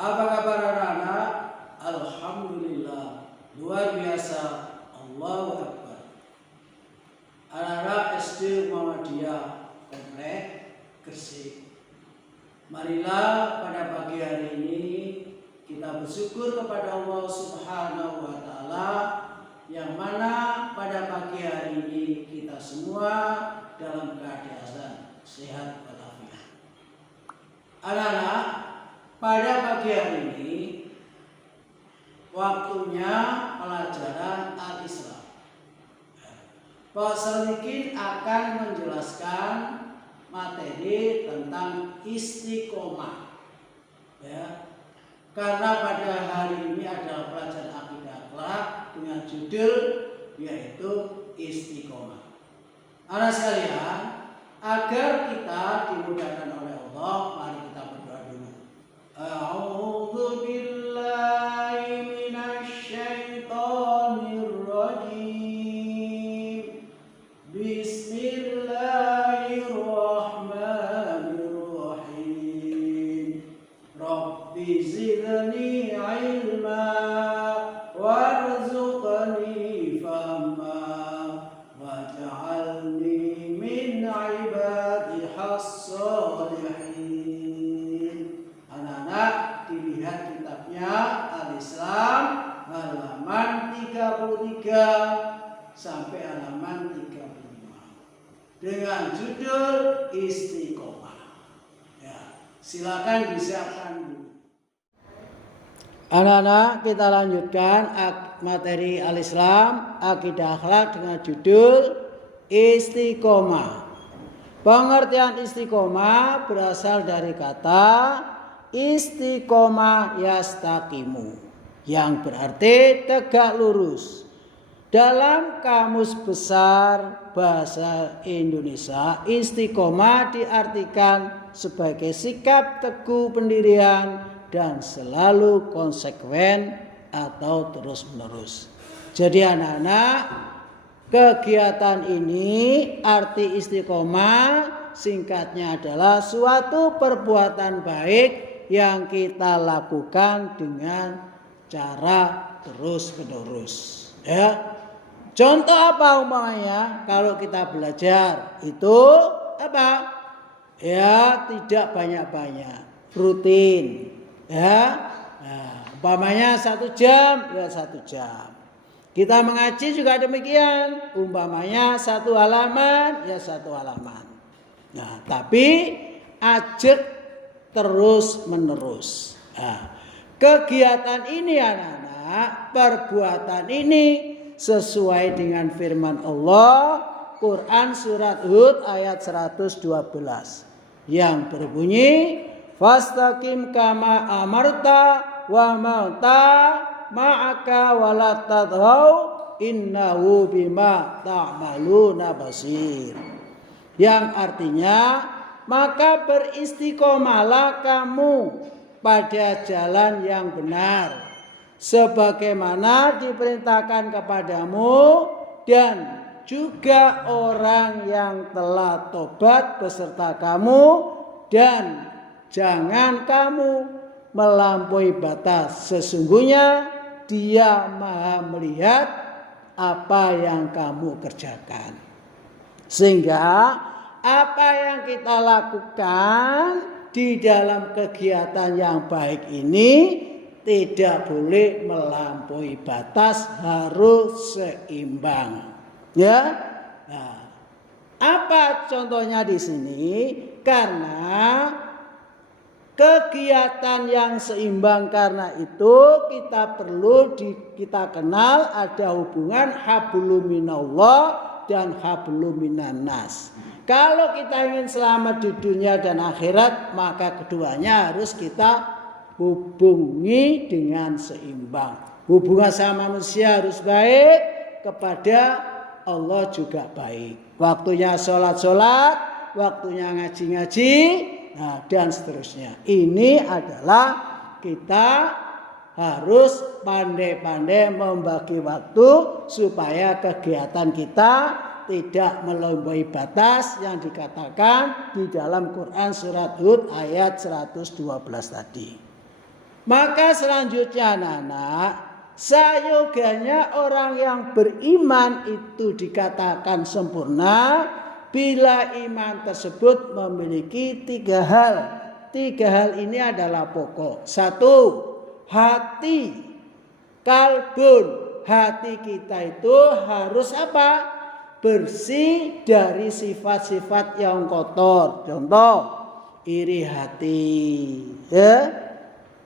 Apa kabar anak-anak? Alhamdulillah, luar biasa. Allahu Akbar. Anak-anak SD Muhammadiyah Komplek Gresik, marilah pada pagi hari ini kita bersyukur kepada Allah Subhanahu wa Ta'ala, yang mana pada pagi hari ini kita semua dalam keadaan sehat walafiat. Anak-anak, pada pagi hari ini waktunya pelajaran Al-Islam. Pak Sadikin akan menjelaskan materi tentang istiqomah, ya. Karena pada hari ini adalah pelajaran akidah akhlak dengan judul yaitu istiqomah. Anak sekalian, agar kita dimudahkan oleh Allah, mari kita berdoa dulu. A'udzu billahi minasy syaithanir rajim. Bismillahirrahmanirrahim. Rabbi zidni ilma warzuqni fahma waj'alni min ibadihas sholihin. Anak-anak, dilihat kitabnya Al-Islam halaman 33 sampai halaman 35 dengan judul istiqomah. Ya, silakan disiapkan dulu. Anak-anak, kita lanjutkan materi Al-Islam akidah akhlak dengan judul istiqomah. Pengertian istiqomah berasal dari kata istiqomah yastaqimu, yang berarti tegak lurus. Dalam Kamus Besar Bahasa Indonesia, istiqomah diartikan sebagai sikap teguh pendirian dan selalu konsekuen atau terus-menerus. Jadi anak-anak, kegiatan ini arti istiqomah singkatnya adalah suatu perbuatan baik yang kita lakukan dengan cara terus-menerus. Ya. Contoh apa umpamanya kalau kita belajar itu apa? Ya, tidak banyak-banyak, rutin. Ya, nah, umpamanya 1 jam, ya 1 jam. Kita mengaji juga demikian, umpamanya 1 halaman, ya 1 halaman. Nah, tapi ajak terus menerus. Nah, kegiatan ini anak-anak, perbuatan ini sesuai dengan firman Allah, Quran surat Hud ayat 112 yang berbunyi, fastaqim kama amarta wa ma'ta ma'aka wa la tadhau innahu bima ta'maluna basir. Yang artinya, maka beristiqomalah kamu pada jalan yang benar sebagaimana diperintahkan kepadamu, dan juga orang yang telah tobat beserta kamu, dan jangan kamu melampaui batas, sesungguhnya Dia Maha melihat apa yang kamu kerjakan. Sehingga apa yang kita lakukan di dalam kegiatan yang baik ini tidak boleh melampaui batas, harus seimbang. Ya. Nah, apa contohnya di sini? Karena kegiatan yang seimbang, karena itu kita perlu kita kenal ada hubungan hablum minallah dan hablum minannas. Kalau kita ingin selamat di dunia dan akhirat, maka keduanya harus kita hubungi dengan seimbang. Hubungan sama manusia harus baik, kepada Allah juga baik. Waktunya sholat-sholat, waktunya ngaji-ngaji, nah, dan seterusnya. Ini adalah kita harus pandai-pandai membagi waktu supaya kegiatan kita tidak melampaui batas yang dikatakan di dalam Quran surat Hud ayat 112 tadi. Maka selanjutnya anak-anak, sayoganya orang yang beriman itu dikatakan sempurna bila iman tersebut memiliki 3 hal. 3 hal ini adalah pokok. 1, hati. Kalbun, hati kita itu harus apa? Bersih dari sifat-sifat yang kotor. Contoh, iri hati.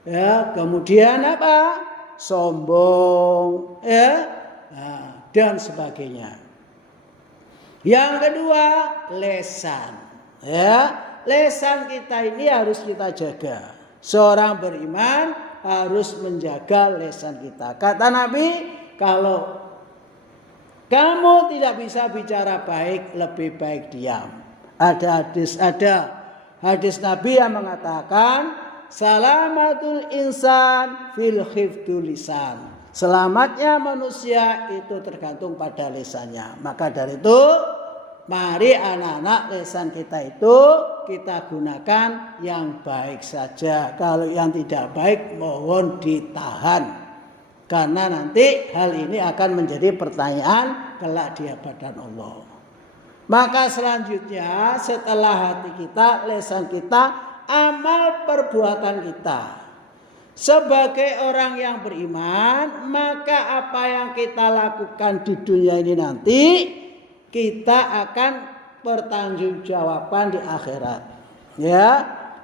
Ya, kemudian apa? Sombong, ya. Nah, dan sebagainya. Yang kedua, lesan. Ya, lesan kita ini harus kita jaga. Seorang beriman harus menjaga lesan kita. Kata Nabi, kalau kamu tidak bisa bicara baik, lebih baik diam. Ada hadis Nabi yang mengatakan, salamatul insan fil khifdul lisan. Selamatnya manusia itu tergantung pada lisannya. Maka dari itu, mari anak-anak lisan kita itu kita gunakan yang baik saja. Kalau yang tidak baik mohon ditahan. Karena nanti hal ini akan menjadi pertanyaan kelak di hadapan Allah. Maka selanjutnya setelah hati kita, lisan kita, amal perbuatan kita. Sebagai orang yang beriman, maka apa yang kita lakukan di dunia ini nanti kita akan pertanggungjawaban di akhirat. Ya,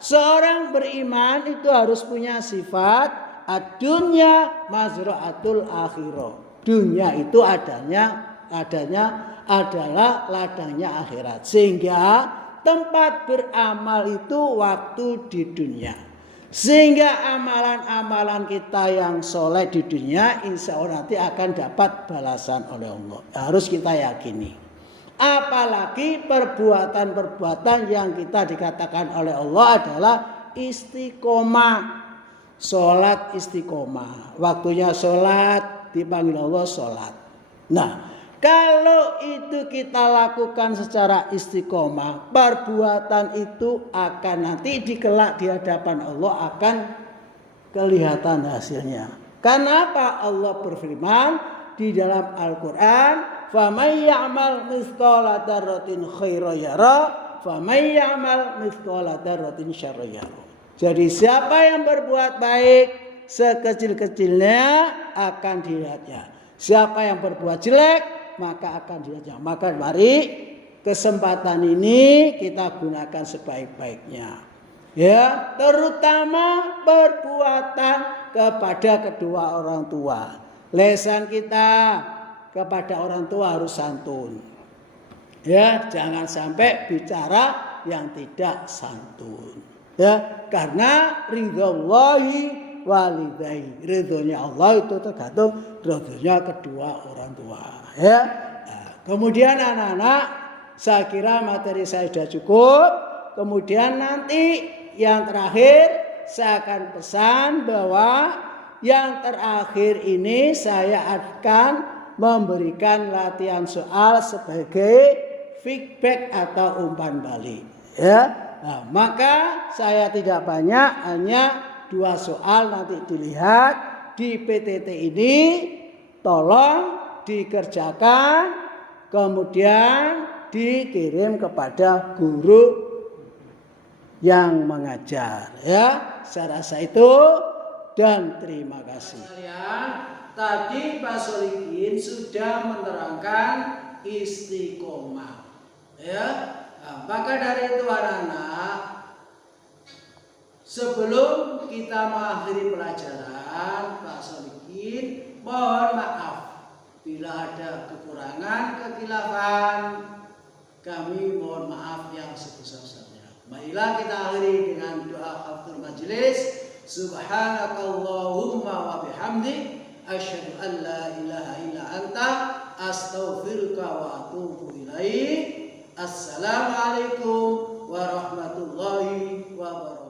seorang beriman itu harus punya sifat ad-dunya mazra'atul akhirah. Dunia itu adanya adalah ladangnya akhirat. Sehingga tempat beramal itu waktu di dunia. Sehingga amalan-amalan kita yang soleh di dunia insya Allah nanti akan dapat balasan oleh Allah. Harus kita yakini. Apalagi perbuatan-perbuatan yang kita dikatakan oleh Allah adalah istiqomah. Sholat istiqomah. Waktunya sholat, dipanggil Allah sholat. Nah, kalau itu kita lakukan secara istiqomah, perbuatan itu akan nanti dikelak di hadapan Allah akan kelihatan hasilnya. Karena apa? Allah berfirman di dalam Al-Quran, فَمَنْ يَعْمَلْ مِثْقَالَ ذَرَّةٍ خَيْرًا يَرَهُ وَمَنْ يَعْمَلْ مِثْقَالَ ذَرَّةٍ شَرًّا يَرَهُ. Jadi siapa yang berbuat baik sekecil-kecilnya akan dilihatnya. Siapa yang berbuat jelek maka akan dilihatnya. Maka mari kesempatan ini kita gunakan sebaik-baiknya. Ya, terutama perbuatan kepada kedua orang tua. Lesan kita kepada orang tua harus santun. Ya, jangan sampai bicara yang tidak santun. Ya, karena ridhollahi walidayhi, ridhonya Allah itu tergantung ridhonya kedua orang tua. Ya, nah, kemudian anak-anak, saya kira materi saya sudah cukup. Kemudian nanti yang terakhir saya akan pesan bahwa yang terakhir ini saya akan memberikan latihan soal sebagai feedback atau umpan balik. Ya. Nah, maka saya tidak banyak, hanya 2 soal nanti dilihat di PTT ini, tolong dikerjakan, kemudian dikirim kepada guru yang mengajar. Ya, saya rasa itu dan terima kasih. Tadi Pak Solikin sudah menerangkan istiqomah. Ya. Nah, maka dari itu anak-anak, sebelum kita mengakhiri pelajaran, Pak Solikin mohon maaf bila ada kekurangan, kekhilafan, kami mohon maaf yang sebesar-besarnya. Marilah kita akhiri dengan doa kafaratul majelis. Subhanakallahumma wa bihamdik, asyhadu an la ilaha illa anta, astaghfiruka wa atubu ilaik. Assalamualaikum warahmatullahi wabarakatuh.